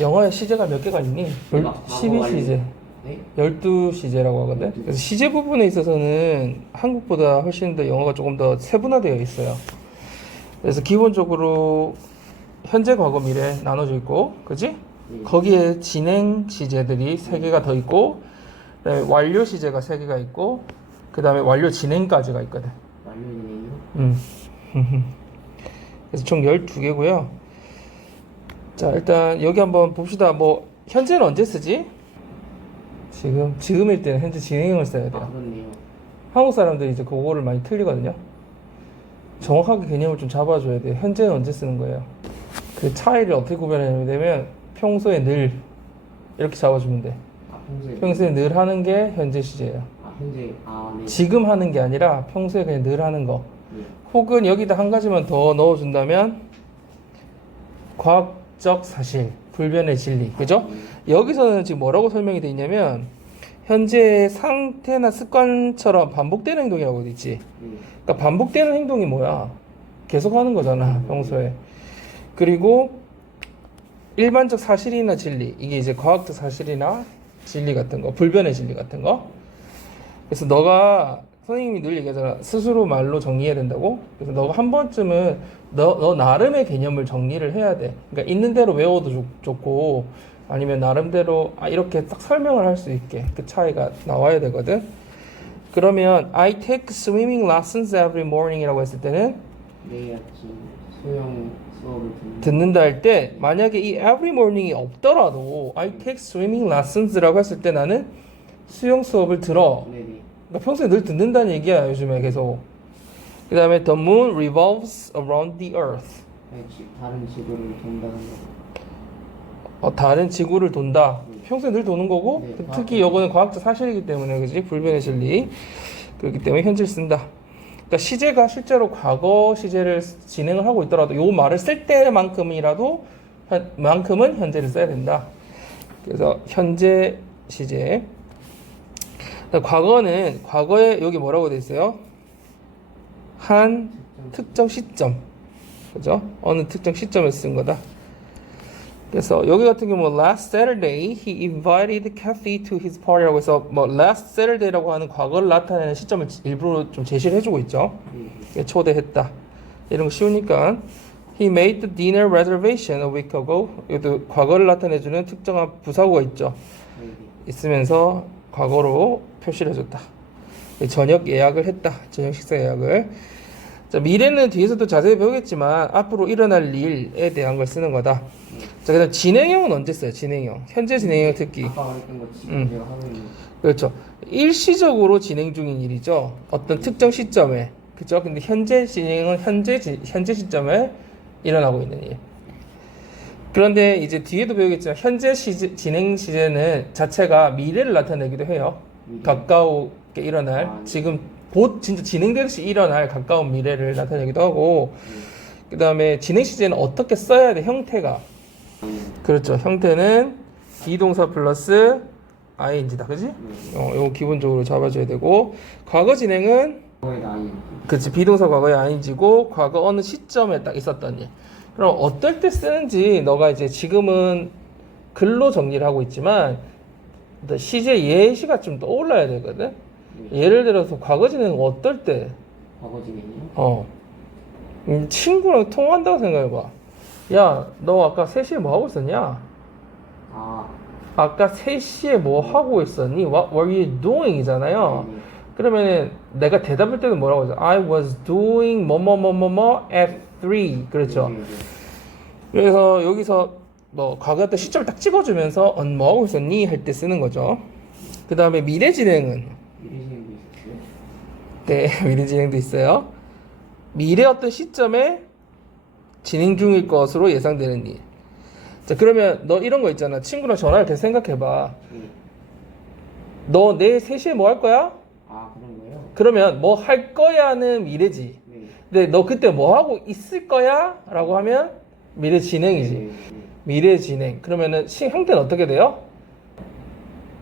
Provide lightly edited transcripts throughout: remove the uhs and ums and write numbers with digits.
영어에 시제가 몇 개가 있니? 12시제. 네? 12시제라고 하거든. 그래서 시제 부분에 있어서는 한국보다 훨씬 더 영어가 조금 더 세분화되어 있어요. 그래서 기본적으로 현재, 과거, 미래 나눠져 있고, 그지? 거기에 진행 시제들이 3개가 더 있고, 그다음에 완료 시제가 3개가 있고, 그 다음에 완료 진행까지가 있거든. 완료 진행이요? 그래서 총 12개고요. 자, 일단 여기 한번 봅시다. 뭐 현재는 언제 쓰지? 지금일 때는 현재 진행형을 써야 돼요. 아, 그렇네요. 한국 사람들이 이제 그거를 많이 틀리거든요. 정확하게 개념을 좀 잡아줘야 돼요. 현재는 언제 쓰는 거예요? 그 차이를 어떻게 구별하냐면 평소에 늘 이렇게 잡아주면 돼. 아, 평소에 늘 하는 게 현재 시제예요. 아, 현재. 네. 지금 하는 게 아니라 평소에 그냥 늘 하는 거. 네. 혹은 여기다 한 가지만 더 넣어준다면 과학적 사실, 불변의 진리, 그죠? 여기서는 지금 뭐라고 설명이 돼 있냐면 현재의 상태나 습관처럼 반복되는 행동이라고 돼 있지. 그러니까 반복되는 행동이 뭐야? 계속 하는 거잖아, 평소에. 그리고 일반적 사실이나 진리, 이게 이제 과학적 사실이나 진리 같은 거, 불변의 진리 같은 거. 그래서 너가 선생님이 늘 얘기하잖아. 스스로 말로 정리해야 된다고. 그래서 너가 한 번쯤은 너 나름의 개념을 정리를 해야 돼. 그러니까 있는 대로 외워도 좋고 아니면 나름대로 이렇게 딱 설명을 할 수 있게 그 차이가 나와야 되거든. 그러면 I take swimming lessons every morning이라고 했을 때는 매일 아침 수영 수업을 듣는다 할 때 만약에 이 every morning이 없더라도 I take swimming lessons라고 했을 때 나는 수영 수업을 들어. 네네. 그러니까 평소에 늘 듣는다는 얘기야, 요즘에 계속. 그 다음에 the moon revolves around the earth. 다른 지구를 돈다는 거. 다른 지구를 돈다. 평소에 늘 도는 거고, 네, 특히 이거는 과학적 사실이기 때문에, 그지? 불변의 진리. 그렇기 때문에 현재를 쓴다. 그러니까 시제가 실제로 과거 시제를 진행을 하고 있더라도 요 말을 쓸 때만큼은 현재를 써야 된다. 그래서 현재 시제. 과거는 과거에 여기 뭐라고 돼 있어요? 한 특정 시점, 그죠? 어느 특정 시점에 쓴 거다. 그래서 여기 같은 경우 last Saturday he invited Kathy to his party라고 해서 뭐 last Saturday라고 하는 과거를 나타내는 시점을 일부러 좀 제시를 해주고 있죠. 초대했다. 이런 거 쉬우니까 he made the dinner reservation a week ago. 이것도 과거를 나타내주는 특정한 부사구가 있죠. 있으면서 과거로 표시를 해줬다. 저녁 예약을 했다. 저녁 식사 예약을. 자, 미래는 뒤에서도 자세히 배우겠지만 앞으로 일어날 일에 대한 걸 쓰는 거다. 자, 그다음 진행형은 언제 써요? 진행형. 현재 진행형 특기. 아까 말했던 거 지금 제가 하고 있는. 그렇죠. 일시적으로 진행 중인 일이죠. 어떤 특정 시점에. 그렇죠? 근데 현재 진행은 현재 시점에 일어나고 있는 일. 그런데 이제 뒤에도 배우겠지만 현재 진행 시제는 자체가 미래를 나타내기도 해요. 가까우게 일어날 지금 곧 진짜 진행되듯이 일어날 가까운 미래를 나타내기도 하고 그 다음에 진행 시제는 어떻게 써야 돼? 형태가 그렇죠. 형태는 비동사 플러스 ing다. 그지? 이거 기본적으로 잡아줘야 되고 과거 진행은 그렇지. 비동사 과거의 ing고 과거 어느 시점에 딱 있었던 일. 그럼 어떨 때 쓰는지 너가 이제 지금은 글로 정리를 하고 있지만 시제 예시가 좀 떠올라야 되거든. 예를 들어서 과거 진행은 어떨 때? 과거 진행이요? 친구랑 통화한다고 생각해봐. 야, 너 아까 3시에 뭐 하고 있었냐? 아까 3시에 뭐 하고 있었니? What were you doing? 이잖아요. 그러면 내가 대답할 때는 뭐라고 하죠? I was doing 뭐뭐뭐뭐뭐 at 3. 그렇죠. 그래서 여기서 뭐 과거 때 시점을 딱 찍어주면서 뭐 하고 있었니? 할 때 쓰는 거죠. 그 다음에 미래 진행은? 미래 진행도 있었어요? 네, 미래 진행도 있어요. 미래 어떤 시점에 진행 중일 것으로 예상되는 일. 자, 그러면 너 이런 거 있잖아. 친구랑 전화를 계속 생각해봐. 너 내일 3시에 뭐 할 거야? 그런 거예요? 그러면 뭐 할 거야는 미래지. 근데 너 그때 뭐 하고 있을 거야? 라고 하면 미래 진행이지. 미래 진행. 그러면은 형태는 어떻게 돼요?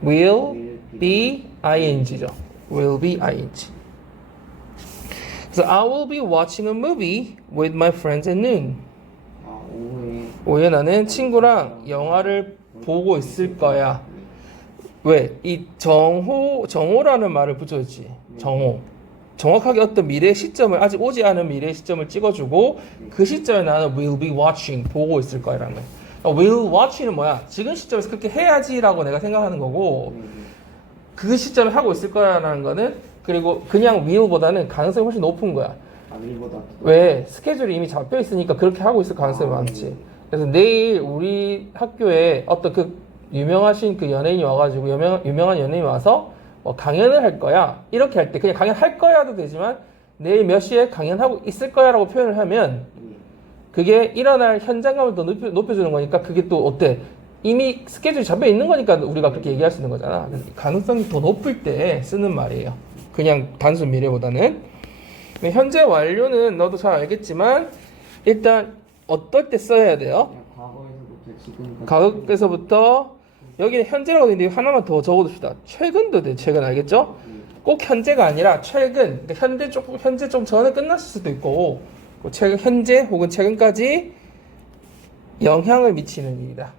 will be ing죠. will be ing. 그래서 I will be watching a movie with my friends at noon. 오후에 오해 나는 친구랑 영화를 보고 있을 거야. 왜? 이 정호라는 말을 붙여줬지. 정호. 정확하게 어떤 미래 시점을, 아직 오지 않은 미래 시점을 찍어주고 그 시점에 나는 will be watching, 보고 있을 거야라는 거야. will watching은 뭐야? 지금 시점에서 그렇게 해야지라고 내가 생각하는 거고 그 시점에 하고 있을 거라는 거는 그리고 그냥 will보다는 가능성이 훨씬 높은 거야. 아, 일보다. 왜? 스케줄이 이미 잡혀 있으니까 그렇게 하고 있을 가능성이 많지. 그래서 내일 우리 학교에 어떤 그 유명하신 그 연예인이 와가지고 유명한 연예인이 와서 뭐 강연을 할 거야. 이렇게 할 때 그냥 강연할 거야도 되지만 내일 몇 시에 강연하고 있을 거야라고 표현을 하면 그게 일어날 현장감을 더 높여주는 거니까 그게 또 어때? 이미 스케줄이 잡혀 있는 거니까 우리가 그렇게 얘기할 수 있는 거잖아. 그래서 가능성이 더 높을 때 쓰는 말이에요. 그냥 단순 미래보다는. 현재 완료는 너도 잘 알겠지만 일단 어떨 때 써야 돼요? 그냥 과거에서부터 지금까지. 과거에서부터 여기는 현재라고 되는데 하나만 더 적어둡시다. 최근도 돼. 최근 알겠죠? 꼭 현재가 아니라 최근. 그러니까 현재 좀 전에 끝났을 수도 있고 최근 현재 혹은 최근까지 영향을 미치는 일이다.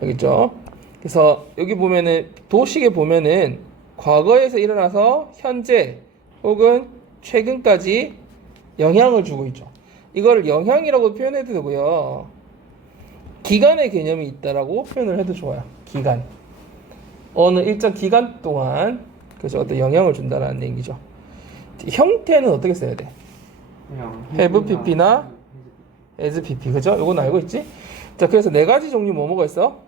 알겠죠? 그래서 여기 보면은 도식에 보면은 과거에서 일어나서 현재 혹은 최근까지 영향을 주고 있죠. 이걸 영향이라고 표현해도 되고요. 기간의 개념이 있다라고 표현을 해도 좋아요. 기간. 어느 일정 기간 동안 그래서 어떤 영향을 준다라는 얘기죠. 형태는 어떻게 써야 돼? 그냥 have pp나 as pp. 그죠? 이건 알고 있지? 자, 그래서 네 가지 종류 뭐가 있어?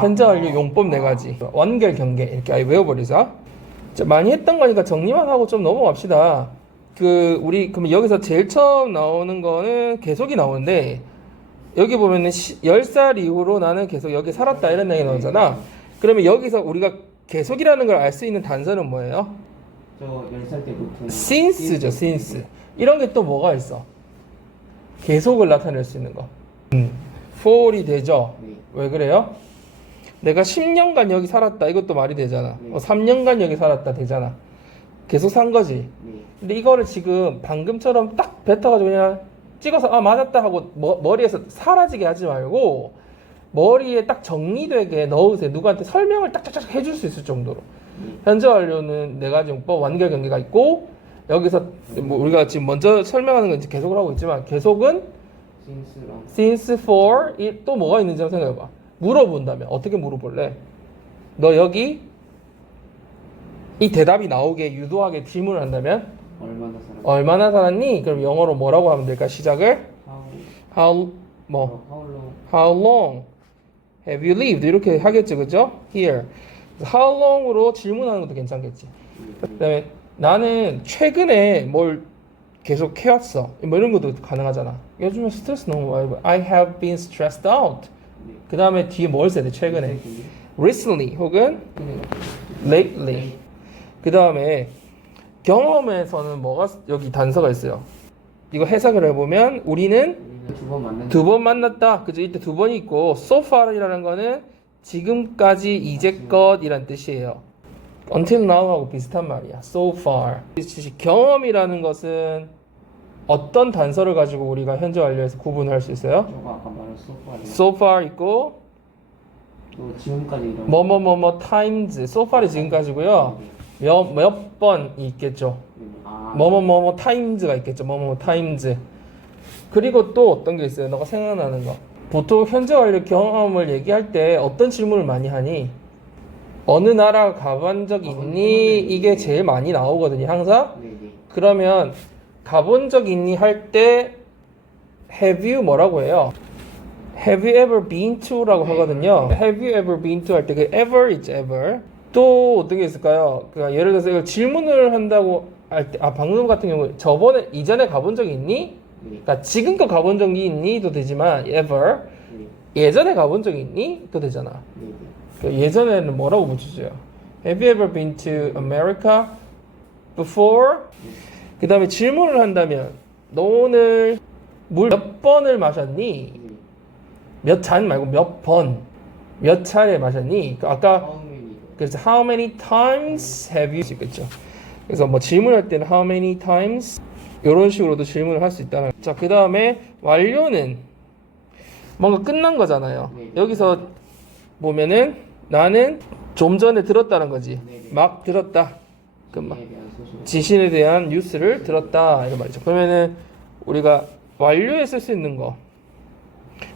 현재 완료 용법 네 가지. 완결 경계 이렇게 아예 외워버리자. 자, 많이 했던 거니까 정리만 하고 좀 넘어갑시다. 우리 그럼 여기서 제일 처음 나오는 거는 계속이 나오는데 여기 보면은 10살 이후로 나는 계속 여기 살았다 이런 얘기 나오잖아. 그러면 여기서 우리가 계속이라는 걸 알 수 있는 단서는 뭐예요? 저 10살 때부터. since죠, since. 이런 게 또 뭐가 있어? 계속을 나타낼 수 있는 거. for이 되죠? 네. 왜 그래요? 내가 10년간 여기 살았다 이것도 말이 되잖아. 네. 3년간 여기 살았다 되잖아. 계속 산 거지. 네. 근데 이거를 지금 방금처럼 딱 뱉어가지고 그냥 찍어서 맞았다 하고 머리에서 사라지게 하지 말고 머리에 딱 정리되게 넣으세요. 누구한테 설명을 딱딱딱 해줄 수 있을 정도로. 현재 완료는 네 가지 용법, 완결 경계가 있고 여기서 뭐 우리가 지금 먼저 설명하는 건 이제 계속을 하고 있지만 계속은 since랑. since for 또 뭐가 있는지 한번 생각해봐. 물어본다면 어떻게 물어볼래? 너 여기 이 대답이 나오게 유도하게 질문을 한다면 얼마나 살았니? 그럼 영어로 뭐라고 하면 될까? 시작을 how long have you lived? 이렇게 하겠죠, 그죠? Here. How long으로 질문하는 것도 괜찮겠지. 그다음에 나는 최근에 뭘 계속 해왔어. 뭐 이런 것도 가능하잖아. 요즘에 스트레스 너무 많이 받아. I have been stressed out. 그 다음에 뒤에 뭘 써야 돼? 최근에. Recently 혹은 lately. 그 다음에 경험에서는 뭐가 여기 단서가 있어요. 이거 해석을 해보면 우리는 두 번 만났다. 그죠? 이때 두 번이 있고 so far이라는 거는 지금까지 이제껏이란 뜻이에요. until now하고 비슷한 말이야. so far. 경험이라는 것은 어떤 단서를 가지고 우리가 현재 완료해서 구분할 수 있어요? 아까 말한 so far 있고 또 지금까지 이런 뭐뭐뭐뭐 times. so far이 지금까지고요. 몇 번이 있겠죠. 뭐뭐뭐뭐 times가 있겠죠. 뭐뭐뭐 times. 그리고 또 어떤 게 있어요? 너가 생각나는 거. 보통 현재 완료 경험을 얘기할 때 어떤 질문을 많이 하니? 어느 나라 가본 적 있니? 이게 제일 많이 나오거든요. 항상. 그러면 가본 적 있니? 할 때 have you 뭐라고 해요? have you ever been to? 라고 하거든요. have you ever been to 할 때 그 ever is ever. 또 어떤 게 있을까요? 그러니까 예를 들어서 이걸 질문을 한다고 할 때, 방금 같은 경우 이전에 가본 적이 있니? 그러니까 지금껏 가본 적이 있니?도 되지만 ever 예전에 가본 적이 있니? 도 되잖아. 그러니까 예전에는 뭐라고 붙이죠? Have you ever been to America before? 그 다음에 질문을 한다면 너 오늘 물 몇 번을 마셨니? 몇 잔 말고 몇 번, 몇 차례 마셨니? 아까 그래서 how many times have you 있겠죠. 그래서 뭐 질문할 때는 how many times 이런 식으로도 질문을 할 수 있다는. 자, 그 다음에 완료는 뭔가 끝난 거잖아요. 네. 여기서 보면은 나는 좀 전에 들었다는 거지. 네, 네. 막 들었다. 그막 지신에 대한 소식을. 지신에 대한 뉴스를 들었다 이런 말이죠. 그러면은 우리가 완료에 쓸 수 있는 거.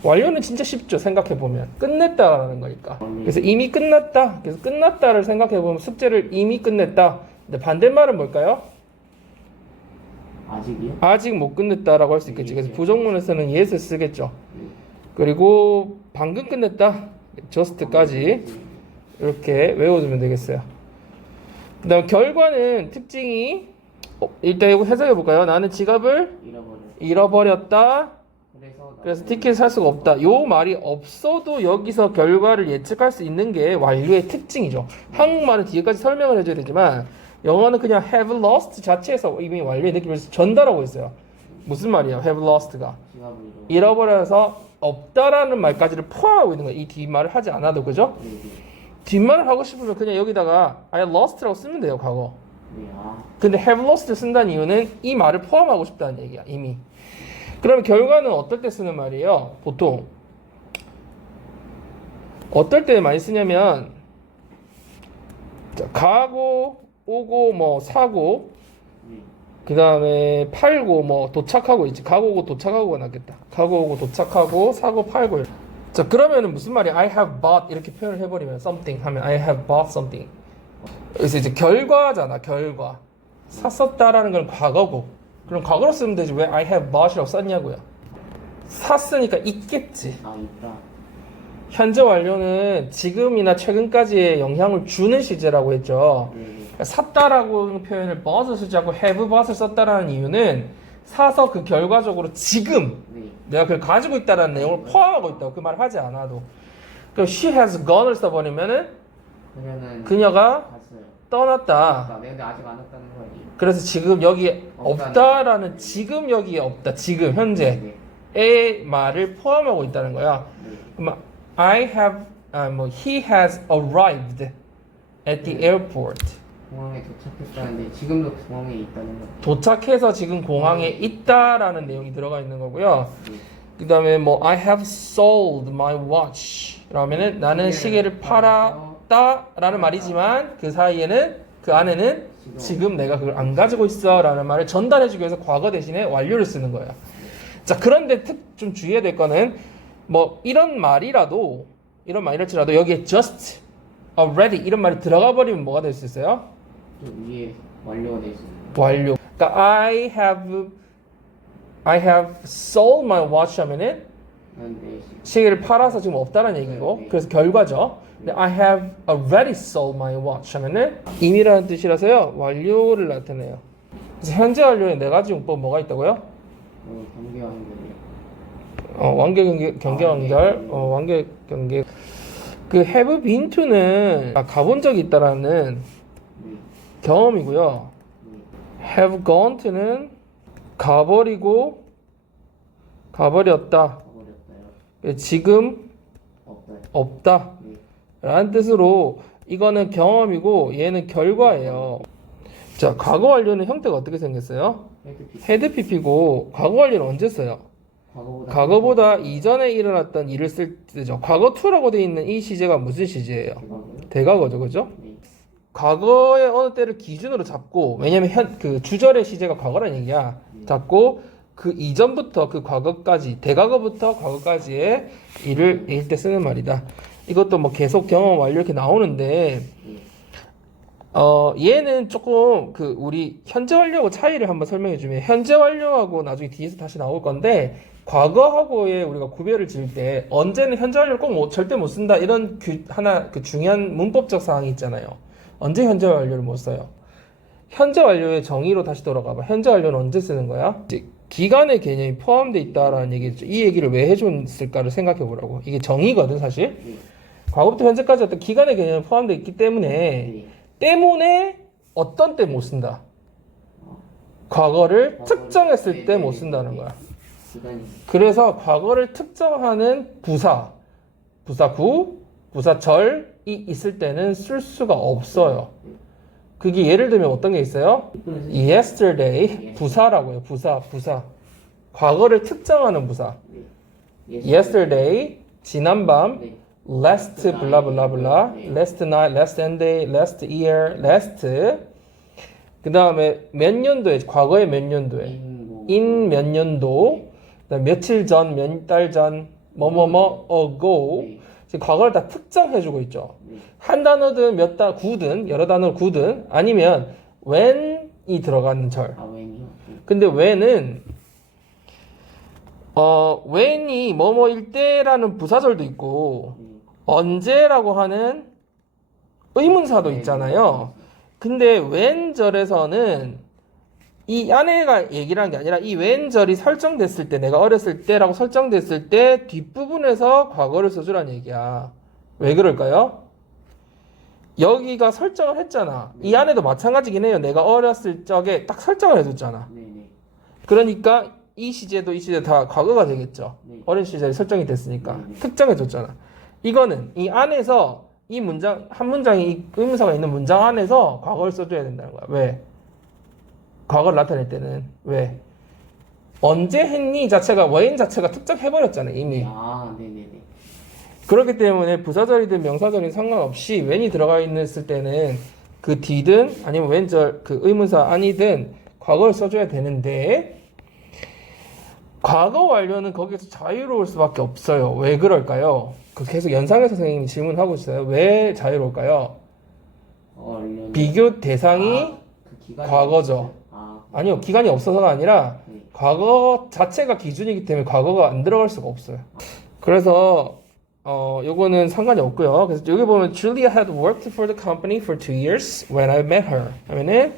완료는 진짜 쉽죠. 생각해 보면 끝냈다라는 거니까. 그래서 이미 끝났다. 그래서 끝났다를 생각해 보면 숙제를 이미 끝냈다. 근데 반대말은 뭘까요? 아직이요? 아직 못 끝냈다라고 할 수 있겠지. 그래서 부정문에서는 yes를 쓰겠죠. 그리고 방금 끝냈다. just까지 이렇게 외워두면 되겠어요. 그다음 결과는 특징이 일단 이거 해석해 볼까요? 나는 지갑을 잃어버렸다. 그래서 티켓을 살 수가 없다. 요 말이 없어도 여기서 결과를 예측할 수 있는 게 완료의 특징이죠. 한국말은 뒤에까지 설명을 해줘야 되지만 영어는 그냥 have lost 자체에서 이미 완료의 느낌을 전달하고 있어요. 무슨 말이야? have lost가 지갑을 잃어버려서 없다라는 말까지를 포함하고 있는 거예요. 이 뒷말을 하지 않아도 그죠? 네, 네. 뒷말을 하고 싶으면 그냥 여기다가 I lost라고 쓰면 돼요. 과거. 네, 아, 근데 have lost를 쓴다는 이유는 이 말을 포함하고 싶다는 얘기야. 이미. 그러면 결과는 어떨 때 쓰는 말이에요? 보통 어떨 때 많이 쓰냐면 자, 가고 오고 뭐 사고 네. 그 다음에 팔고 뭐 도착하고 있지. 가고 오고 도착하고가 낫겠다. 가고 오고 도착하고 사고 팔고. 자 그러면은 무슨 말이야? I have bought 이렇게 표현을 해버리면 something 하면 I have bought something. 그래서 이제 결과잖아. 결과. 샀었다라는 건 과거고. 그럼 과거로 쓰면 되지. 왜 I have bought이라고 썼냐고요. 샀으니까 있겠지. 아, 있다. 현재 완료는 지금이나 최근까지의 영향을 주는 시제라고 했죠. 네, 네. 그러니까 샀다라고 표현을 bought을 쓰지 않고 have bought을 썼다라는 이유는 사서 그 결과적으로 지금 네. 내가 그걸 가지고 있다는 내용을 포함하고 있다고 그 말을 하지 않아도. 그럼 she has gone을 써버리면은 그러면은 그녀가 갔어요. 떠났다. 아, 네, 근데 아직 안 왔다는 거지. 그래서 지금 여기에 없다라는 지금 여기에 없다. 지금 현재의 말을 포함하고 있다는 거야. 네. 그럼 he has arrived at the airport. 공항에 도착했다는데 지금도 공항에 있다는 거. 도착해서 지금 공항에 있다라는 내용이 들어가 있는 거고요. 네. 그다음에 뭐 I have sold my watch. 라면은 나는 시계를 팔았다라는 말이지만 그 사이에는 그 안에는 지금 내가 그걸 안 가지고 있어라는 말을 전달해주기 위해서 과거 대신에 완료를 쓰는 거예요. 자 그런데 좀 주의해야 될 거는 뭐 이런 말이라도 여기에 just already 이런 말이 들어가 버리면 뭐가 될 수 있어요? 좀 위에 완료가 돼 있어요. 완료. 그러니까 I have sold my watch 하면은 네. 시계를 팔아서 지금 없다는 얘기고 그래서 결과죠. 근데 I have already sold my watch 하면은 이미라는 뜻이라서요 완료를 나타내요. 그래서 현재 완료에 네 가지 용법 뭐가 있다고요? 경계 완료요. 완결 경계 완결 완결 경계. 그 have been to는 가본 적이 있다라는 네. 경험이고요. 네. have gone to는 가버리고 가버렸다. 가버렸어요. 지금 없어요. 없다 네. 라는 뜻으로 이거는 경험이고 얘는 결과예요. 자 과거 완료는 형태가 어떻게 생겼어요? 헤드 PP고 과거 완료는 언제 써요? 과거보다 이전에 일어났던 일을 쓸 때죠. 과거 to라고 되어 있는 이 시제가 무슨 시제예요? 대과거죠, 그죠? 네. 과거의 어느 때를 기준으로 잡고 왜냐면 그 주절의 시제가 과거라는 얘기야. 잡고 그 이전부터 그 과거까지 대과거부터 과거까지의 일을 일 때 쓰는 말이다. 이것도 뭐 계속 경험 완료 이렇게 나오는데 얘는 조금 그 우리 현재 완료하고 차이를 한번 설명해 주면 현재 완료하고 나중에 뒤에서 다시 나올 건데 과거하고의 우리가 구별을 지을 때 언제는 현재 완료를 꼭 절대 못 쓴다 이런 하나 그 중요한 문법적 사항이 있잖아요. 언제 현재 완료를 못 써요? 현재 완료의 정의로 다시 돌아가봐. 현재 완료는 언제 쓰는 거야? 이제 기간의 개념이 포함되어 있다라는 얘기죠. 이 얘기를 왜 해줬을까를 생각해 보라고. 이게 정의거든 사실. 과거부터 현재까지 어떤 기간의 개념이 포함되어 있기 때문에 어떤 때 못 쓴다. 과거를 특정했을 때 못 쓴다는 거야. 그래서 과거를 특정하는 부사구, 부사절이 있을 때는 쓸 수가 없어요. 그게 예를 들면 어떤 게 있어요? yesterday 부사라고요. 부사. 과거를 특정하는 부사. yesterday 지난밤, 네. last 블라 블라 블라, 네. last night, last day, last year, last. 그 다음에 몇 년도에 과거에 몇 년도에 in 몇 년도, 그다음 며칠 전, 몇 달 전, 뭐뭐뭐 ago. 네. 지금 과거를 다 특정해주고 있죠. 네. 한 단어든 몇 단, 구든 여러 단어 구든 아니면 when이 들어가는 절. 아, 웬이요? 네. 근데 when은 when이 뭐뭐일 때라는 부사절도 있고 네. 언제라고 하는 의문사도 네. 있잖아요. 근데 when 절에서는 이 안에가 얘기를 하는 게 아니라 이 when 절이 설정됐을 때 내가 어렸을 때라고 설정됐을 때 뒷부분에서 과거를 써주라는 얘기야. 왜 그럴까요? 여기가 설정을 했잖아. 이 안에도 마찬가지긴 해요. 내가 어렸을 적에 딱 설정을 해줬잖아. 네. 네. 그러니까 이 시제도 이 시제 다 과거가 되겠죠. 네. 어린 시절에 설정이 됐으니까 네. 특정해줬잖아. 이거는 이 안에서 이 문장 한 문장이 이 의문사가 있는 문장 안에서 과거를 써줘야 된다는 거야. 왜? 과거를 나타낼 때는 왜? 언제 했니 자체가 when 자체가 특정해버렸잖아 이미. 아, 네네네. 그렇기 때문에 부사절이든 명사절이든 상관없이 when이 들어가 있을 때는 그 뒤든 아니면 when절 그 의문사 아니든 과거를 써줘야 되는데 과거 완료는 거기서 자유로울 수밖에 없어요. 왜 그럴까요? 그 계속 연상해서 선생님이 질문하고 있어요. 왜 자유로울까요? 비교 대상이 그 기간이 과거죠. 없어요? 아, 아니요, 기간이 없어서가 아니라 네. 과거 자체가 기준이기 때문에 과거가 안 들어갈 수가 없어요. 그래서 요거는 상관이 없고요. 그래서 여기 보면 Julia had worked for the company for 2 years when I met her. 하면은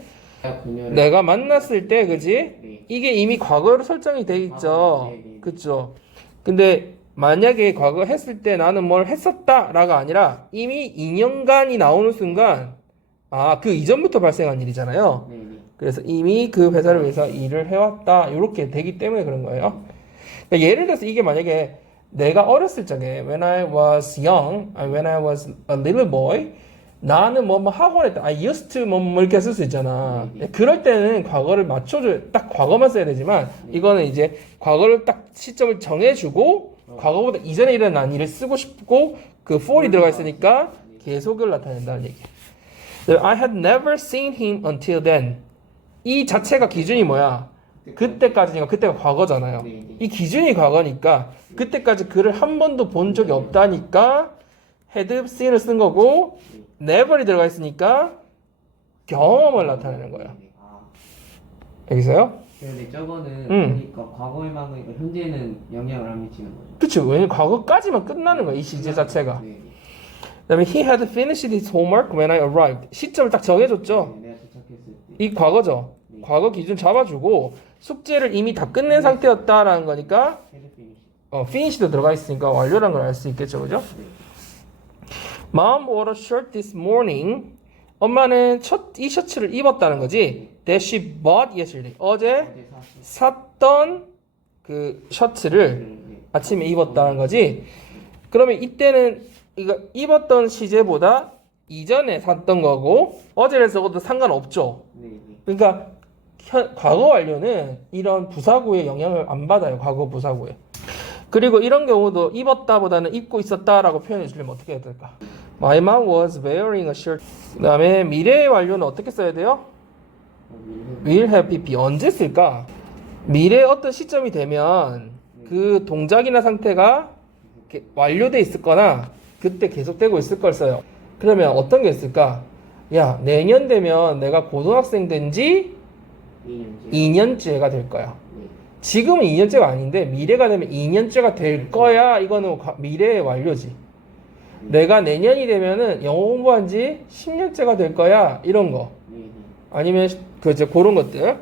그녀를 내가 만났을 때, 그지? 네. 이게 이미 과거로 설정이 돼 있죠. 아, 네네. 그쵸? 근데 만약에 과거 했을 때 나는 뭘 했었다라가 아니라 이미 2년간이 나오는 순간 그 이전부터 발생한 일이잖아요. 네네. 그래서 이미 그 회사를 위해서 일을 해왔다 이렇게 되기 때문에 그런 거예요. 그러니까 예를 들어서 이게 만약에 내가 어렸을 적에 when I was young, when I was a little boy 나는 뭐 학원에 I used to 뭐 이렇게 쓸 수 있잖아. 그럴 때는 과거를 맞춰줘 딱 과거만 써야 되지만 이거는 이제 과거를 딱 시점을 정해주고 과거보다 이전에 일어난 일을 쓰고 싶고 그 for이 들어가 있으니까 계속을 나타낸다는 얘기. I had never seen him until then. 이 자체가 기준이 뭐야? 그때까지니까 그때가 과거잖아요. 이 기준이 과거니까 그때까지 그를 한 번도 본 적이 없다니까 had seen을 쓴 거고 never이 들어가 있으니까 경험을 나타내는 거예요. 아, 여기서요? 근데 저거는 보니까 과거에만 하니까 현재는 영향을 안 미치는 거죠. 그쵸. 왜냐면 과거까지만 끝나는 거야. 이 시제 자체가. 네. 그다음에 he had finished his homework when I arrived. 시점을 딱 정해줬죠. 네, 내가 도착했을 때. 이 과거죠. 과거 기준 잡아주고 숙제를 이미 다 끝낸 상태였다라는 거니까 헤드 피니시. finish도 들어가 있으니까 완료라는 걸 알 수 있겠죠. 그죠? Mom bought a shirt this morning. 엄마는 이 셔츠를 입었다는 거지. That she bought yesterday. 어제 어제 샀던 그 셔츠를 아침에 입었다는 거지. 그러면 이때는 이거 입었던 시제보다 이전에 샀던 거고 어제를 써도 상관없죠. 그러니까 과거 완료는 이런 부사구의 영향을 안 받아요. 과거 부사구에. 그리고 이런 경우도 입었다보다는 입고 있었다라고 표현해 주려면 어떻게 해야 될까? My mom was wearing a shirt. 그 다음에 미래의 완료는 어떻게 써야 돼요? will have pp. 언제 쓸까? 미래의 어떤 시점이 되면 그 동작이나 상태가 이렇게 완료돼 있을 거나 그때 계속되고 있을 걸 써요. 그러면 어떤 게 있을까? 야, 내년 되면 내가 고등학생 된 지 2년째가 될 거야. 지금은 2년째가 아닌데 미래가 되면 2년째가 될 거야. 이거는 미래의 완료지. 내가 내년이 되면은 영어 공부한 지 10년째가 될 거야. 이런 거. 아니면 그런 것들.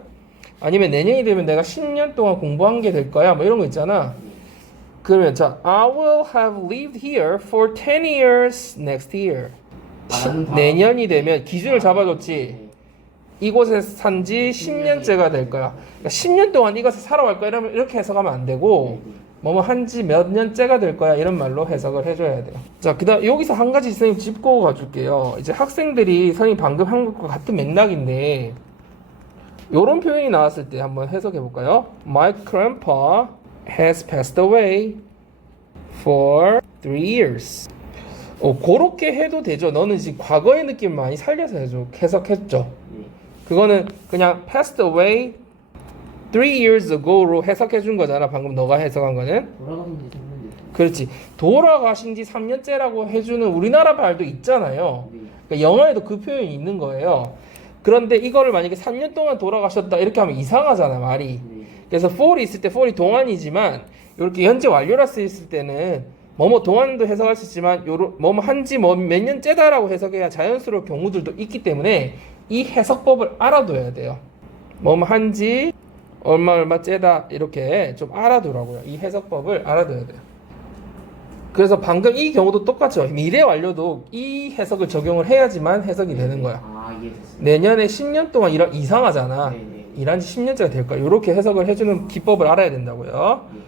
아니면 내년이 되면 내가 10년 동안 공부한 게 될 거야. 뭐 이런 거 있잖아. 그러면 자, I will have lived here for 10 years next year. 내년이 되면 기준을 잡아줬지. 이곳에 산 지 10년째가 될 거야. 그러니까 10년 동안 이곳에 살아갈 거야. 이러면 이렇게 해석하면 안 되고 뭐뭐 한지 몇 년째가 될 거야. 이런 말로 해석을 해줘야 돼요. 자, 그다음 여기서 한 가지 선생님 짚고 가줄게요. 이제 학생들이 선생님 방금 한 것과 같은 맥락인데 요런 표현이 나왔을 때 한번 해석해 볼까요? My grandpa has passed away. for 3 years. 그렇게 해도 되죠. 너는 지금 과거의 느낌 많이 살려서 해석했죠. 네. 그거는 그냥 passed away 3 years ago로 해석해 준 거잖아. 방금 너가 해석한 거는. 돌아가신 지 3년 됐어요. 그렇지. 돌아가신 지 3년째라고 해주는 우리나라 말도 있잖아요. 네. 그러니까 영어에도 그 표현이 있는 거예요. 그런데 이거를 만약에 3년 동안 돌아가셨다 이렇게 하면 이상하잖아, 말이. 네. 그래서 for이 있을 때 for이 동안이지만 이렇게 현재 완료라 쓰였을 때는 뭐뭐 동안도 해석할 수 있지만 요런 뭐뭐 한지 몇 년째다라고 해석해야 자연스러울 경우들도 있기 때문에 이 해석법을 알아둬야 돼요. 뭐뭐 한지 얼마째다 이렇게 좀 알아두라고요. 이 해석법을 알아둬야 돼요. 그래서 방금 이 경우도 똑같죠. 미래 완료도 이 해석을 적용을 해야지만 해석이 되는 거야. 아, 이해됐어요. 내년에 10년 동안 이상하잖아. 네네. 일한 지 10년째가 될 거야. 이렇게 해석을 해주는 기법을 알아야 된다고요. 네.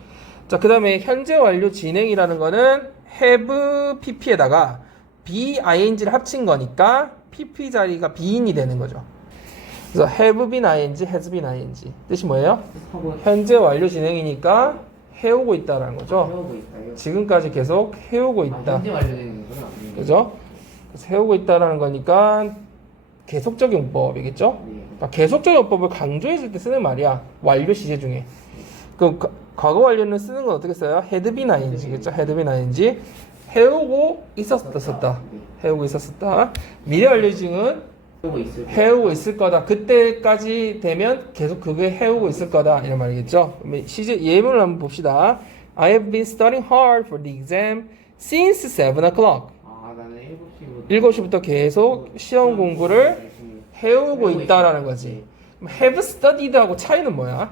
자, 그 다음에 현재 완료 진행이라는 거는 have pp에다가 be-ing를 합친 거니까 pp 자리가 be인이 되는 거죠. 그래서 have been ing, has been ing. 뜻이 뭐예요? 하고 현재 완료 진행이니까 해오고 있다라는 거죠. 해오고 있다요. 지금까지 계속 해오고 아, 있다. 현재 완료되는 거구나. 네. 그죠? 그래서 해오고 있다라는 거니까 계속적 용법이겠죠? 네. 그러니까 계속적 용법을 강조했을 때 쓰는 말이야. 완료 시제 중에. 그 과거 완료는 쓰는 건 어떻게 써요? had been ing겠죠? had been ing. 해오고 있었다 썼다. 네. 해오고 있었다. 미래 완료증은 해오고 있을 때. 해오고 있을 거다. 그때까지 되면 계속 그게 해오고 있을 거다. 이런 말이겠죠? 그러면 시제 예문을 한번 봅시다. I have been studying hard for the exam since 7 o'clock. 아, 나는 7시부터 7시부터 계속 시험 공부를 해오고 있다라는 거지. 그럼 have studied하고 차이는 뭐야?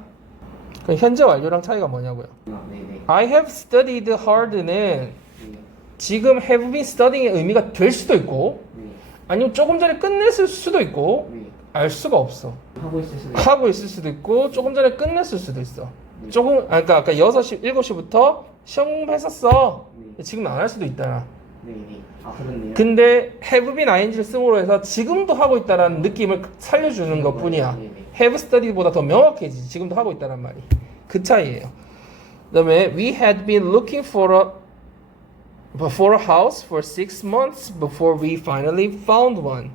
그럼 현재 완료랑 차이가 뭐냐고요? 아, 네네. I have studied hard는 네. 지금 have been studying의 의미가 될 수도 있고 네. 아니면 조금 전에 끝냈을 수도 있고 네. 알 수가 없어. 하고 있을 수도 하고 있을 수도 있고 조금 전에 끝냈을 수도 있어. 조금 그러니까 아까 6시 7시부터 시험 공부했었어. 네. 지금 안 할 수도 있잖아. 네네. 아, 그렇네요. 근데 have been ing를 쓰므로 해서 지금도 하고 있다라는 느낌을 살려주는 것 뿐이야. 네네. have studied보다 더 명확해지지. 지금도 하고 있다는 말이. 그 차이예요. 그다음에 we had been looking for a house for 6 months before we finally found one.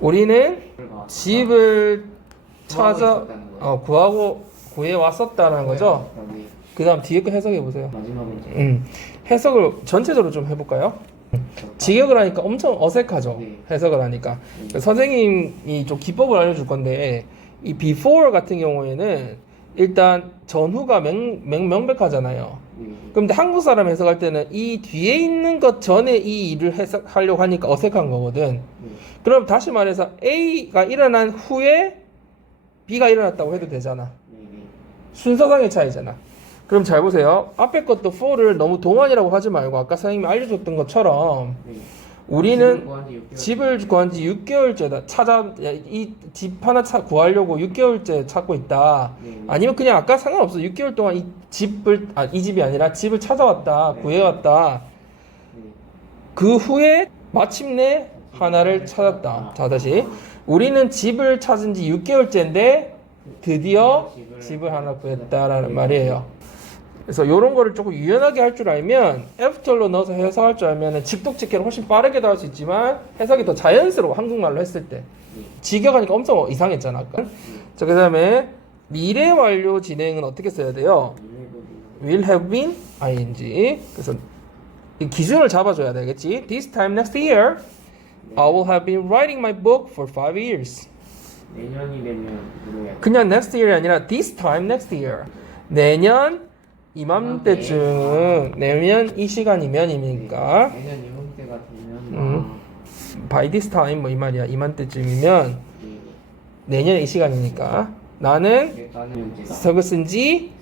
우리는 집을 찾아 구해 왔었다는 거죠. 네. 그다음 뒤에 거 해석해 보세요. 마지막은 해석을 전체적으로 좀 해볼까요? 직역을 하니까 엄청 어색하죠. 네. 해석을 하니까. 선생님이 좀 기법을 알려줄 건데 이 before 같은 경우에는 일단 전후가 명백하잖아요. 네. 그런데 한국 사람 해석할 때는 이 뒤에 있는 것 전에 이 일을 해석하려고 하니까 어색한 거거든. 네. 그럼 다시 말해서 A가 일어난 후에 B가 일어났다고 해도 되잖아. 네. 순서상의 차이잖아. 그럼 잘 보세요. 앞에 것도 for를 너무 동안이라고 하지 말고 아까 선생님이 알려줬던 것처럼 네. 우리는 집을 구한 지 6개월째다. 이 집 하나 구하려고 6개월째 찾고 있다. 네. 아니면 그냥 아까 상관없어. 6개월 동안 이 집이 아니라 집을 찾아왔다. 네. 구해왔다. 네. 그 후에 마침내 하나를 찾았다. 자, 다시. 우리는 집을 찾은 지 6개월째인데 드디어 집을 하나 구했다라는 말이에요. 그래서 이런 거를 조금 유연하게 할 줄 알면 애프터로 넣어서 해석할 줄 알면 직독직해를 훨씬 빠르게도 할 수 있지만 해석이 더 자연스러워. 한국말로 했을 때 직역하니까 엄청 이상했잖아 아까. 자, 그 다음에 미래 완료 진행은 어떻게 써야 돼요? will have been ing. 그래서 이 기준을 잡아줘야 되겠지. This time next year I will have been writing my book for 5 years. 내년이 되면 물어야 그냥 next year이 아니라 this time next year. 내년 이맘때쯤 내년 이 시간이면이니까 내년 이맘때가 되면 by this time 뭐 이 말이야. 이맘때쯤이면 내년 이 시간이니까 나는 석을 쓴지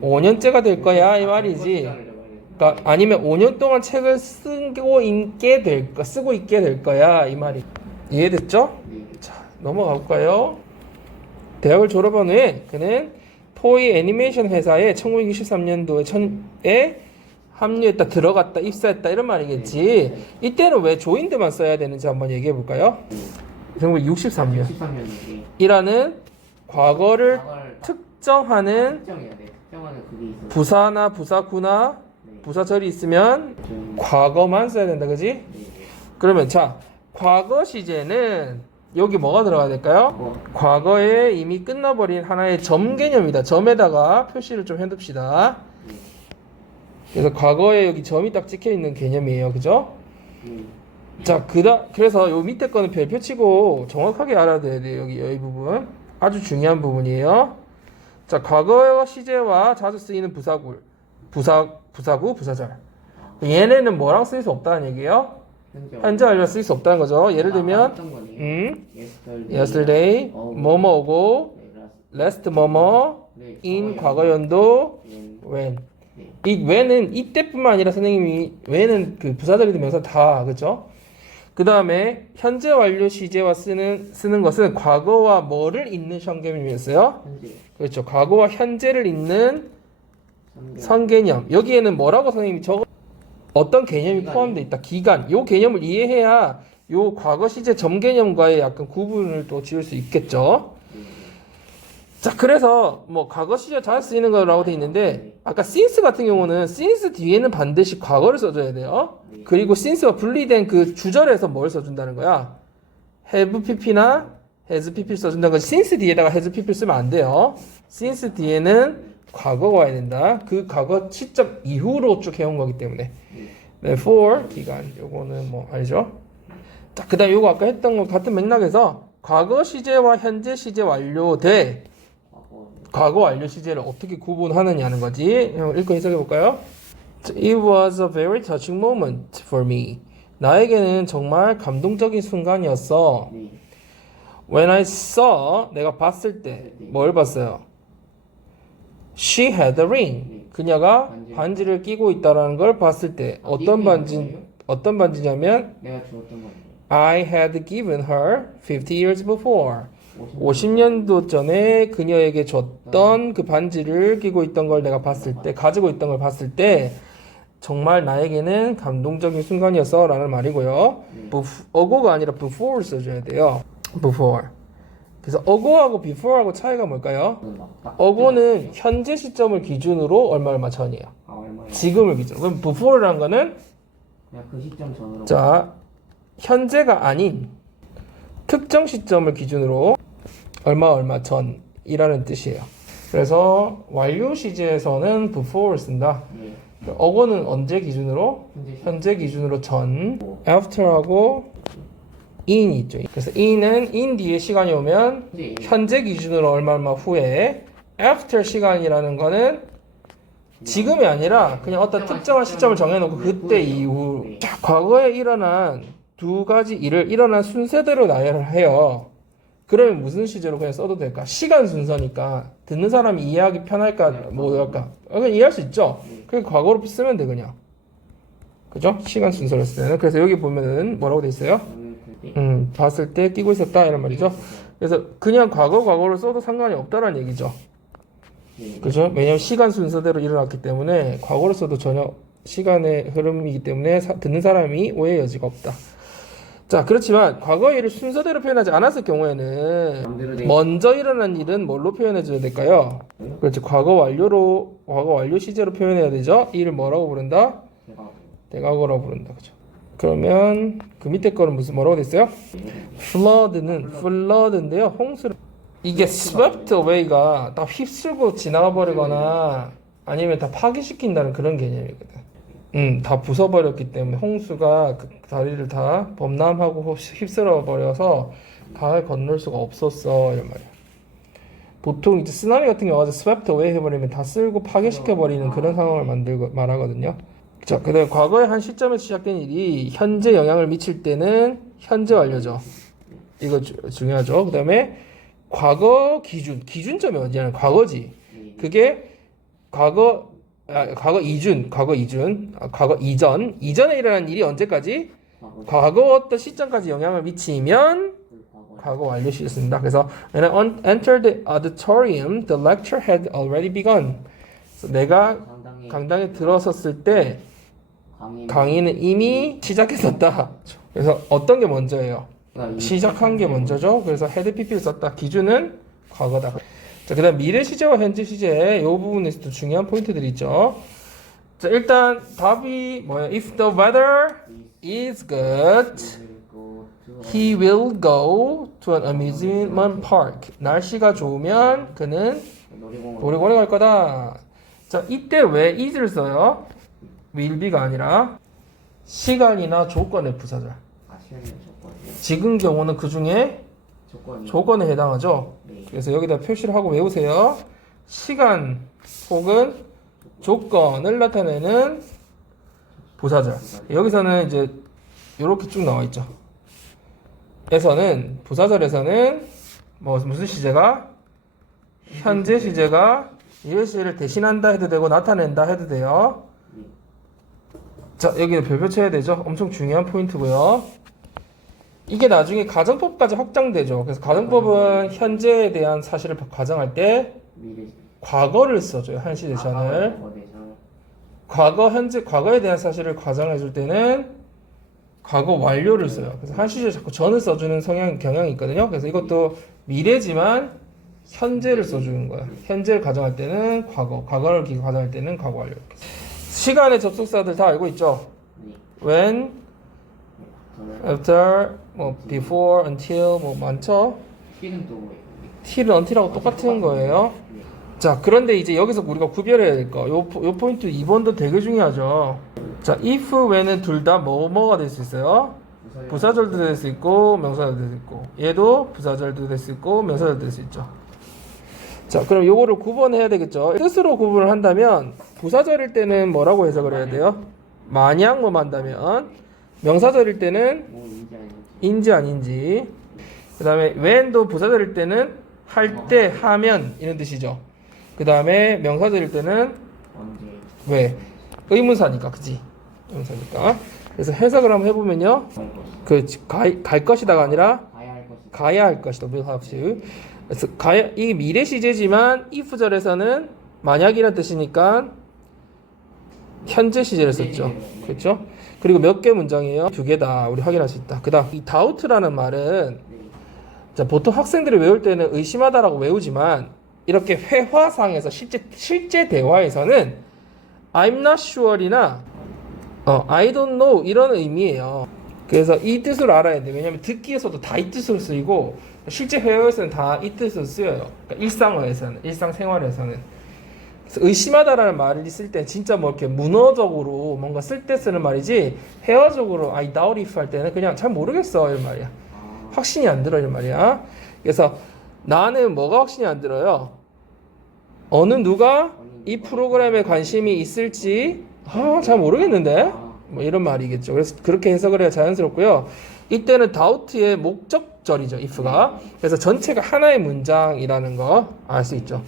5년째가 될 거야 이 말이지. 그러니까 아니면 5년 동안 책을 쓰고 있게 될 거야 이 말이. 이해됐죠? 자, 넘어가 볼까요? 대학을 졸업한 후에 그는 토이 애니메이션 회사에 1963년도에 합류했다, 들어갔다, 입사했다 이런 말이겠지. 이때는 왜 조인드만 써야 되는지 한번 얘기해 볼까요? 1963년 이라는 과거를 특정하는 특정해야 돼. 특정하는 그게 있어. 부사나 부사구나 부사절이 있으면 과거만 써야 된다, 그지? 그러면 자, 과거 시제는 여기 뭐가 들어가야 될까요? 과거에 이미 끝나버린 하나의 점 개념이다. 점에다가 표시를 좀 해둡시다. 그래서 과거에 여기 점이 딱 찍혀 있는 개념이에요, 그죠? 자, 그래서 요 밑에 거는 별표 치고 정확하게 알아둬야 돼요. 여기 부분 아주 중요한 부분이에요. 자, 과거 시제와 자주 쓰이는 부사구, 부사절. 얘네는 뭐랑 쓸 수 없다는 얘기예요? 현재 완료랑 쓸 수 없다는 거죠. 예를 들면 yesterday, 뭐뭐고, last 뭐뭐, in 과거 연도, when. 이 when은 이때뿐만 아니라 선생님이 when은 그 부사절이든 명사 다, 그죠? 그 다음에 현재 완료 시제와 쓰는 것은 과거와 뭐를 잇는 선개념이었어요? 그렇죠. 과거와 현재를 잇는 선개념. 여기에는 뭐라고 선생님이 어떤 개념이 포함되어 있다. 기간. 요 개념을 이해해야 요 과거 시제 점 개념과의 약간 구분을 또 지을 수 있겠죠. 자, 그래서 뭐 과거 시제 잘 쓰이는 거라고 돼 있는데 아까 since 같은 경우는 since 뒤에는 반드시 과거를 써줘야 돼요. 그리고 since와 분리된 그 주절에서 뭘 써준다는 거야? have pp나 has pp를 써준다는 거지. since 뒤에다가 has pp를 쓰면 안 돼요. since 뒤에는 과거가 와야 된다. 그 과거 시점 이후로 쭉 해온 거기 때문에. 네, for 기간. 요거는 뭐 알죠? 자, 그다음 요거 아까 했던 거 같은 맥락에서 과거 시제와 현재 시제 완료돼. 과거 완료 시제를 어떻게 구분하느냐는 거지. 읽고 해석해 볼까요? It was a very touching moment for me. 나에게는 정말 감동적인 순간이었어. When I saw, 내가 봤을 때 뭘 봤어요? She had a ring. 그녀가 반지를 끼고 있다라는 걸 봤을 때 어떤 반지냐면 내가 주었던 거. I had given her 50 years before. 50년도 전에 그녀에게 줬던 그 반지를 끼고 있던 걸 내가 봤을 때, 가지고 있던 걸 봤을 때 정말 나에게는 감동적인 순간이었어 라는 말이고요. ago가 아니라 before를 써줘야 돼요. before. 그래서 ago하고 before하고 차이가 뭘까요? ago는 현재 시점을 기준으로 얼마 전이에요. 지금을 기준으로. 그럼 before라는 거는 그냥 그 시점 전으로. 자, 현재가 아닌 특정 시점을 기준으로 얼마 전이라는 뜻이에요. 그래서 완료 시제에서는 before를 쓴다. 어고는 언제 기준으로? 현재 기준으로 전. after하고 in이 있죠. 그래서 in은 in 뒤에 시간이 오면 현재 기준으로 얼마 후에. after 시간이라는 거는 지금이 아니라 그냥 어떤 특정한 시점을 정해놓고 그때 이후. 자, 과거에 일어난 두 가지 일을 일어난 순서대로 나열을 해요. 그러면 무슨 시제로 그냥 써도 될까? 시간 순서니까 듣는 사람이 이해하기 편할까? 뭐랄까? 그냥 이해할 수 있죠? 그냥 과거로 쓰면 돼 그냥. 그죠? 시간 순서로 쓰면. 그래서 여기 보면은 뭐라고 돼 있어요? 봤을 때 끼고 있었다 이런 말이죠. 그래서 그냥 과거로 써도 상관이 없다라는 얘기죠. 그죠? 왜냐면 시간 순서대로 일어났기 때문에 과거로 써도 전혀 시간의 흐름이기 때문에 듣는 사람이 오해의 여지가 없다. 자, 그렇지만 과거의 일을 순서대로 표현하지 않았을 경우에는 먼저 일어난 일은 뭘로 표현해 줘야 될까요? 그렇지. 과거 완료 시제로 표현해야 되죠. 이 일을 뭐라고 부른다? 대과거라고 부른다. 그죠? 그러면 그 밑에 거는 뭐라고 됐어요? flood인데요. 홍수를 이게 swept away가 다 휩쓸고 지나가 버리거나 아니면 다 파괴시킨다는 그런 개념이거든. 다 부숴버렸기 때문에 홍수가 그 다리를 다 범람하고 휩쓸어 버려서 강을 건널 수가 없었어 이런 말이야. 보통 이제 쓰나미 같은 경우가 swept away 해버리면 다 쓸고 파괴시켜 버리는 그런 상황을 말하거든요. 자, 그다음에 과거의 한 시점에서 시작된 일이 현재 영향을 미칠 때는 현재 완료죠. 이거 중요하죠. 그다음에 과거 기준점이 어디냐면 과거지. 그게 과거 이전에 일어난 일이 언제까지? 과거 어떤 시점까지 영향을 미치면 과거 완료 시를 쓴다. 그래서 when I entered the auditorium, the lecture had already begun. 그래서 내가 강당에 들어섰을 때 강의는 이미 시작했었다. 그래서 어떤 게 먼저예요? 시작한 게 먼저죠. 그래서 had pp를 썼다. 기준은 과거다. 자, 그다음 미래 시제와 현재 시제 이 부분에서도 중요한 포인트들이 있죠. 자, 일단 답이 뭐야? If the weather is good, he will go to an amusement park. 날씨가 좋으면 그는 놀이공원에 갈 거다. 자, 이때 왜 is를 써요? will be가 아니라 시간이나 조건의 부사절. 시간이나 조건이요? 지금 경우는 그 중에 조건이. 조건에 해당하죠. 네. 그래서 여기다 표시를 하고 외우세요. 시간 혹은 조건을 나타내는 부사절. 여기서는 이제 이렇게 쭉 나와 있죠. 에서는 부사절에서는 뭐 무슨 시제가 현재 시제가 이 시제를 대신한다 해도 되고 나타낸다 해도 돼요. 자, 여기는 별표 쳐야 되죠. 엄청 중요한 포인트고요. 이게 나중에 가정법까지 확장되죠. 그래서 가정법은 현재에 대한 사실을 가정할 때 미래. 과거를 써줘요. 한시 대신을. 과거, 현재, 과거에 대한 사실을 가정해 줄 때는 과거 완료를 써요. 그래서 한시제 자꾸 전을 써주는 경향이 있거든요. 그래서 이것도 미래지만 현재를 써주는 거야. 현재를 가정할 때는 과거, 과거를 가정할 때는 과거 완료. 이렇게. 시간의 접속사들 다 알고 있죠? When, after, 뭐 before, until, 뭐 많죠? T는 또 t는 until하고 똑같은 거예요. 자, 그런데 이제 여기서 우리가 구별해야 될 거. 요 포인트 2번도 되게 중요하죠. 자, if, when은 둘 다 뭐가 될 수 있어요? 부사절도 될 수 있고 명사절도 될 수 있고, 얘도 부사절도 될 수 있고 명사절도 될 수 있죠. 자, 그럼 요거를 구분해야 되겠죠. 뜻으로 구분을 한다면 부사절일 때는 뭐라고 해석을 해야 돼요? 만약 뭐 한다면, 명사절일 때는 인지 아닌지, 그 다음에 when도 부사절일 때는 할 때, 하면 이런 뜻이죠. 그 다음에 명사절일 때는 언제? 왜? 의문사니까, 그치? 의문사니까. 그래서 해석을 한번 해보면요. 갈 것이다가 아니라 가야 할 것이다. will have to. 그래서 이게 미래 시제지만 if절에서는 만약이라는 뜻이니까 현재 시제를 썼죠. 그렇죠? 그리고 몇 개 문장이에요? 2개다. 우리 확인할 수 있다. 그다음 이 doubt라는 말은 자, 보통 학생들이 외울 때는 의심하다라고 외우지만 이렇게 회화상에서 실제 대화에서는 I'm not sure이나 I don't know 이런 의미예요. 그래서 이 뜻을 알아야 돼. 왜냐면 듣기에서도 다 이 뜻으로 쓰이고 실제 회화에서는 다 이 뜻으로 쓰여요. 그러니까 일상어에서는, 일상생활에서는. 그래서 의심하다라는 말을 쓸 때 진짜 뭐 이렇게 문어적으로 뭔가 쓸 때 쓰는 말이지, 회화적으로 I doubt if 할 때는 그냥 잘 모르겠어 이런 말이야. 확신이 안 들어 이런 말이야. 그래서 나는 뭐가 확신이 안 들어요? 어느 누가 이 프로그램에 관심이 있을지 잘 모르겠는데 뭐 이런 말이겠죠. 그래서 그렇게 해석을 해야 자연스럽고요. 이때는 doubt의 목적절이죠, if가. 그래서 전체가 하나의 문장이라는 거 알 수 있죠.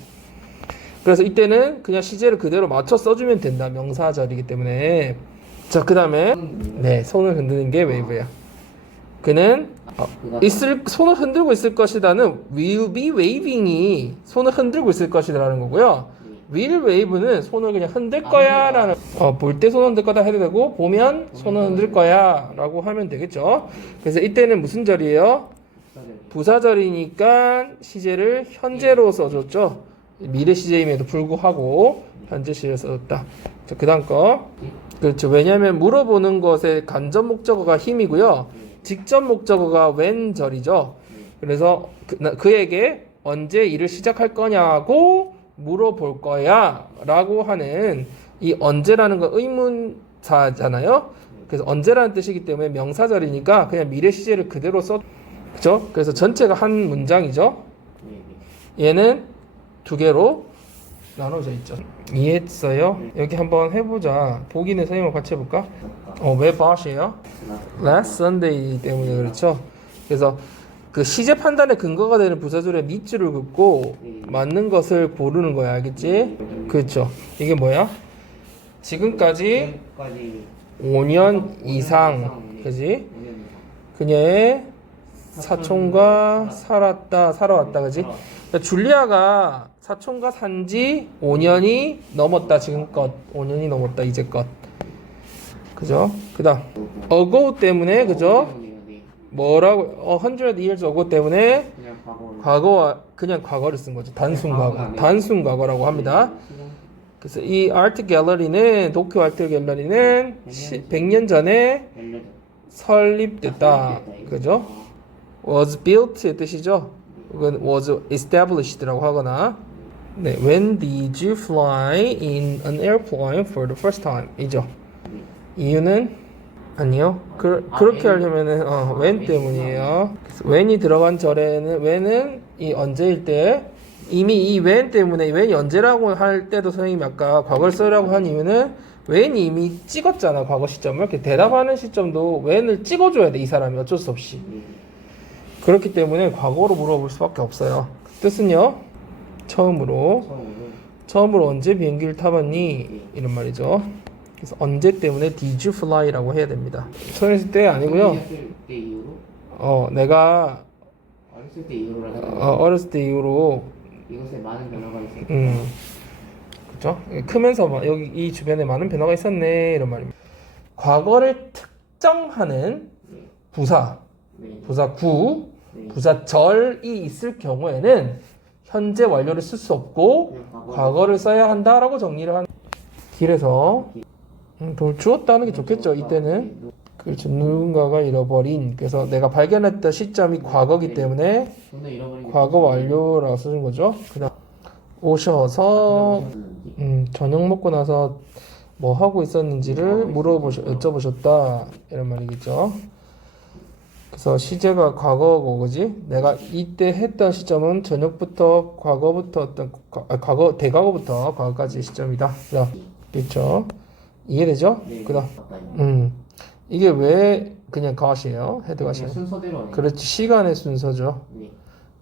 그래서 이때는 그냥 시제를 그대로 맞춰 써주면 된다. 명사절이기 때문에. 자, 그 다음에 네, 손을 흔드는 게 wave야. 그는 손을 흔들고 있을 것이다는 will be waving이 손을 흔들고 있을 것이다라는 거고요. will wave는 손을 그냥 흔들 거야 라는, 볼 때 손을 흔들 거다 해도 되고 보면 손을 흔들 거야 라고 하면 되겠죠. 그래서 이때는 무슨 절이에요? 부사절이니까 시제를 현재로 써줬죠. 미래 시제임에도 불구하고 현재 시제를 써줬다. 자, 그 다음 거. 그렇죠. 왜냐하면 물어보는 것의 간접 목적어가 힘이고요. 직접 목적어가 when 절이죠. 그래서 그에게 언제 일을 시작할 거냐고 물어볼 거야 라고 하는 이 언제라는 건 의문사잖아요. 그래서 언제라는 뜻이기 때문에 명사절이니까 그냥 미래 시제를 그대로 써. 그죠? 그래서 전체가 한 문장이죠. 얘는 2개로 나눠져 있죠. 이해했어요? 여기 한번 해보자. 보기는 선생님과 같이 해볼까? 왜 bot이에요? Last Sunday 때문에 그렇죠. 그래서 그 시제 판단의 근거가 되는 부사절의 밑줄을 긋고 맞는 것을 고르는 거야. 알겠지? 그렇죠. 이게 뭐야? 지금까지 5년 이상, 그지? 그녀의 사촌과 살아왔다, 그지? 그러니까 줄리아가 사촌과 산지 5년이 넘었다. 지금껏 5년이 넘었다. 이제껏. 그죠? 그다음 ago 때문에, 그죠? 뭐라고 100 years ago 때문에 과거와 그냥 과거를 쓴 거죠. 단순 과거. 단순 과거라고 합니다. 그래서 이 아트 갤러리는 도쿄 아트 갤러리는 100년 전에 열려져. 설립됐다. 그죠? was built의 뜻이죠. 이건 was established라고 하거나 네, when did you fly in an airplane for the first time? 이죠. 이유는 아니요. 그렇게 하려면은 when 때문이에요. 그래서 when이 들어간 절에는 when은 이 언제일 때 이미 이 when 때문에 when이 언제라고 할 때도 선생님이 아까 과거를 쓰라고 한 이유는 when이 이미 찍었잖아. 과거 시점을. 이렇게 대답하는 시점도 when을 찍어줘야 돼. 이 사람이 어쩔 수 없이. 그렇기 때문에 과거로 물어볼 수밖에 없어요. 뜻은요? 처음으로 언제 비행기를 타봤니? 이런 말이죠. 그래서 언제 때문에 did you fly라고 해야 됩니다. 소년시 때 아니고요. 어렸을 때 이후로? 내가 어렸을 때 이후로 어렸을 때 이후로 이것에 많은 변화가 있었다. 그렇죠? 크면서 여기 이 주변에 많은 변화가 있었네 이런 말입니다. 과거를 특정하는 부사, 네. 부사구, 네. 부사절이 있을 경우에는 현재 완료를 쓸 수 없고 과거를 써야 한다라고 정리를 하는. 길에서 돌 주웠다는 게 좋겠죠. 이때는 그렇죠. 누군가가 잃어버린. 그래서 내가 발견했던 시점이 과거기 때문에 돈을 잃어버린 과거 완료라고 쓰는 거죠. 그다음 오셔서 저녁 먹고 나서 뭐 하고 있었는지를 여쭤보셨다 이런 말이겠죠. 그래서 시제가 과거고 그지? 내가 이때 했던 시점은 저녁부터 과거부터 과거 대과거부터 과거까지의 시점이다. 그렇죠? 이해되죠? 네. 그다음 이게 왜 그냥 갓이에요? 헤드갓이에요? 순서대로 하네. 그렇지, 시간의 순서죠. 네.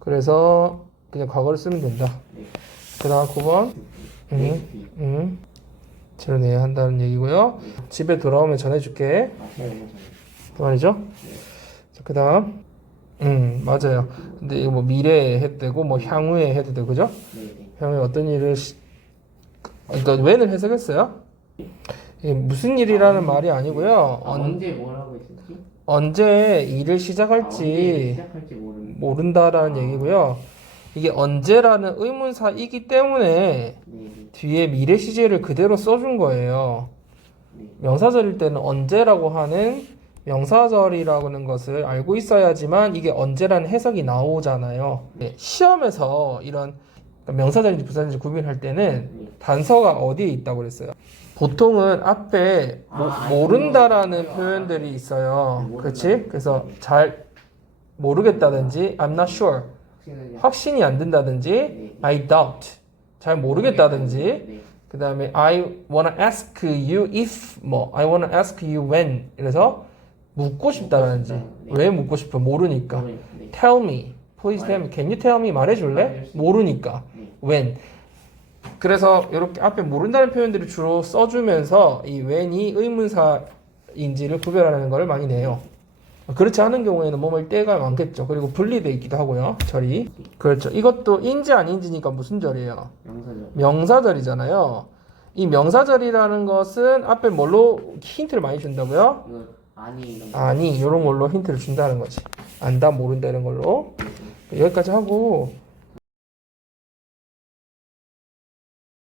그래서 그냥 과거를 쓰면 된다. 네. 그다음 9번 드러내야 한다는 얘기고요. 집에 돌아오면 전해줄게. 그 말이죠? 자, 그다음 맞아요. 근데 이거 뭐 미래에 해도 되고 뭐 향후에 해도 되고 그죠? 네. 향후에 어떤 일을 그러니까 when을 해석했어요. 이게 무슨 일이라는 말이 아니고요. 언제 뭘 하고 있었지? 언제 일을 언제 시작할지 시작할지 모른다라는 얘기고요. 이게 언제라는 의문사이기 때문에 네. 뒤에 미래 시제를 그대로 써준 거예요. 네. 명사절일 때는 언제라고 하는 명사절이라는 것을 알고 있어야지만 이게 언제라는 해석이 나오잖아요. 시험에서 이런 명사절인지 부사절인지 구별할 때는 네. 단서가 어디에 있다고 그랬어요? 보통은 앞에 모른다라는 표현들이 있어요. 그렇지? 그래서 잘 모르겠다든지 I'm not sure 확신이 안 든다든지 I doubt 잘 모르겠다든지 그 다음에 I wanna ask you if I wanna ask you when 이래서 묻고 싶다라든지 왜 묻고 싶어? 모르니까 tell me please tell me can you tell me 말해줄래? 모르니까 when 그래서 이렇게 앞에 모른다는 표현들을 주로 써주면서 이 when이 의문사인지를 구별하는 걸 많이 내요. 그렇지 않은 경우에는 뭐뭐일 때가 많겠죠. 그리고 분리되어 있기도 하고요. 절이. 그렇죠. 이것도 인지 아닌지니까 무슨 절이에요? 명사절이잖아요. 이 명사절이라는 것은 앞에 뭘로 힌트를 많이 준다고요? 아니 이런 걸로 힌트를 준다는 거지. 안다 모른다 이런 걸로. 여기까지 하고